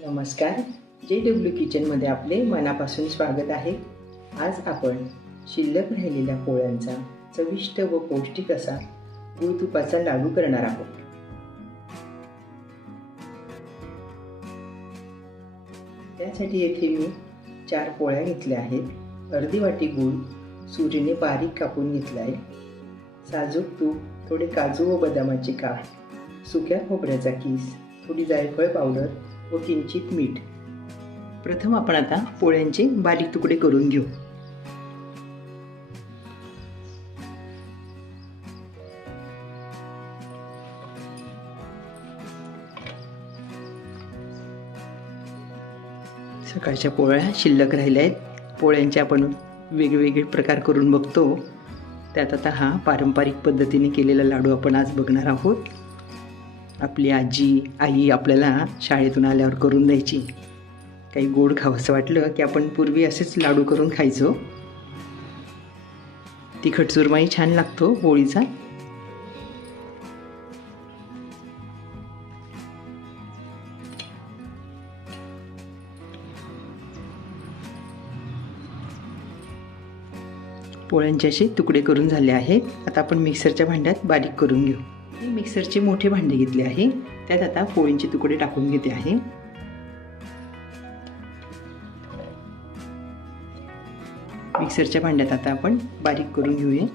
नमस्कार, JW किचनमध्ये आपले मनापासून स्वागत आहे। आज आपण शिल्लक राहिलेल्या पोळ्यांचा चविष्ट व पौष्टिक असा गूळ तुपाचा लाडू करणार आहोत। त्यासाठी येथे मी 4 पोळ्या घेतल्या आहेत। अर्धी वाटी गूळ सुरीने बारीक कापून घेतला आहे। साजूक तूप, थोडे काजू व बदामाचे काप, सुक्या खोबऱ्याचा किस, थोडी जायफळ पावडर व किंचित मीठ। प्रथम आपण आता पोळ्यांचे बारीक तुकडे करून घेऊ। सकाळच्या पोळ्या शिल्लक राहिल्या आहेत। पोळ्यांचे आपण वेगवेगळे प्रकार करून बघतो। त्यात आता हा पारंपरिक पद्धतीने केलेला लाडू आपण आज बघणार आहोत। आपली आजी आई आपल्याला शाळेतून आल्यावर करून द्यायची। काही गोड खावंसं वाटलं की आपण पूर्वी असेच लाडू करून खायचो। तिखट चुरमाही छान लागतो पोळीचा। पोळ्यांचे असे तुकडे करून झाले आहेत। आता आपण मिक्सरच्या भांड्यात बारीक करून घेऊ। मी मिक्सरचे मोठे भांडे घेतले आहे। त्यात आता पोळींचे तुकडे टाकून घेते आहे। मिक्सरच्या भांड्यात आता आपण बारीक करून घेऊया।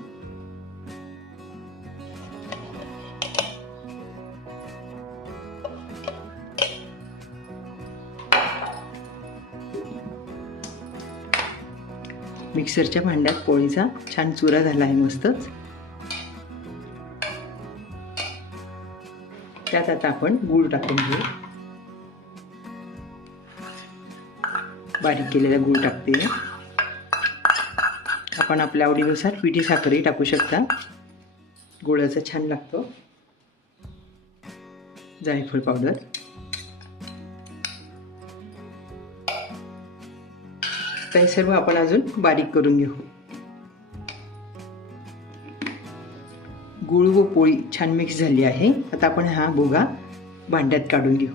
मिक्सरच्या भांड्यात पोळीचा छान चुरा झाला आहे मस्तच। त्यात आता आपण गूळ टाकून घेऊ। बारीक केलेला गूळ टाकते। आपण आपल्या आवडीनुसार पिठी साखरही टाकू शकता। गुळाचा छान लागतो। जायफळ पावडर, काही सर्व आपण अजून बारीक करून घेऊ। गूळ व पोळी छान मिक्स झाली आहे। आता आपण हा भुगा भांड्यात काढून घेऊ।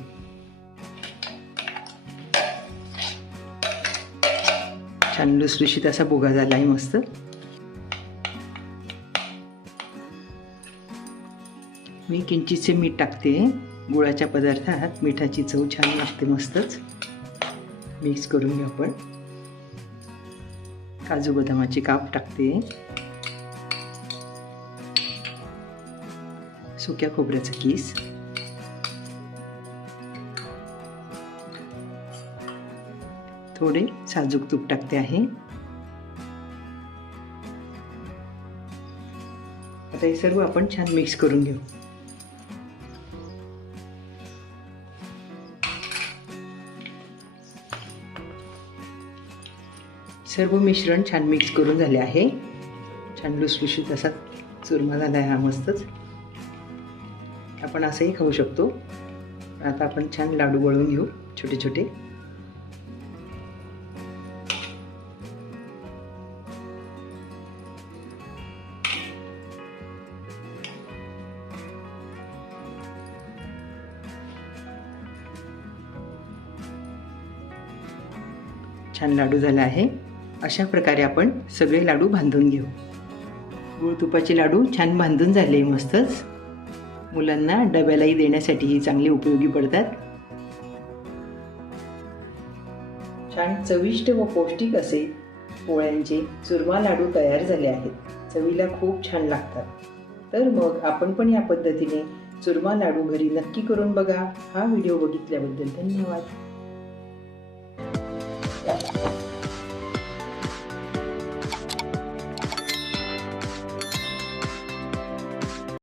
छान लुसलुशीत असा भुगा झाला आहे मस्त। मी किंचितसे मीठ टाकते। गुळाच्या पदार्थात मिठाची चव छान लागते मस्तच। मिक्स करून घेऊ आपण। काजू बदामाचे काप टाकते। सुक्या खोबऱ्याचा किस, थोडे साजूक तूप टाकते आहे। आता हे सर्व आपण छान मिक्स करून घेऊ। सर्व मिश्रण छान मिक्स करून झाले आहे। छान लुसलुशीत असा चुरमा झाला आहे हा मस्तच। आपण असंही खाऊ शकतो। आता आपण छान लाडू वळून घेऊ छोटे छोटे। छान लाडू झाला आहे। अशा प्रकारे आपण सगळे लाडू बांधून घेऊ। गूळ तुपाचे लाडू छान बांधून झाले मस्तच। मुलांना डब्यालाही देण्यासाठी हे चांगले उपयोगी पडतात। छान चविष्ट व पौष्टिक असे पोळ्यांचे चुरमा लाडू तयार झाले आहेत। चवीला खूप छान लागतात। तर मग आपण पण या पद्धतीने चुरमा लाडू घरी नक्की करून बघा। हा व्हिडिओ बघितल्याबद्दल धन्यवाद।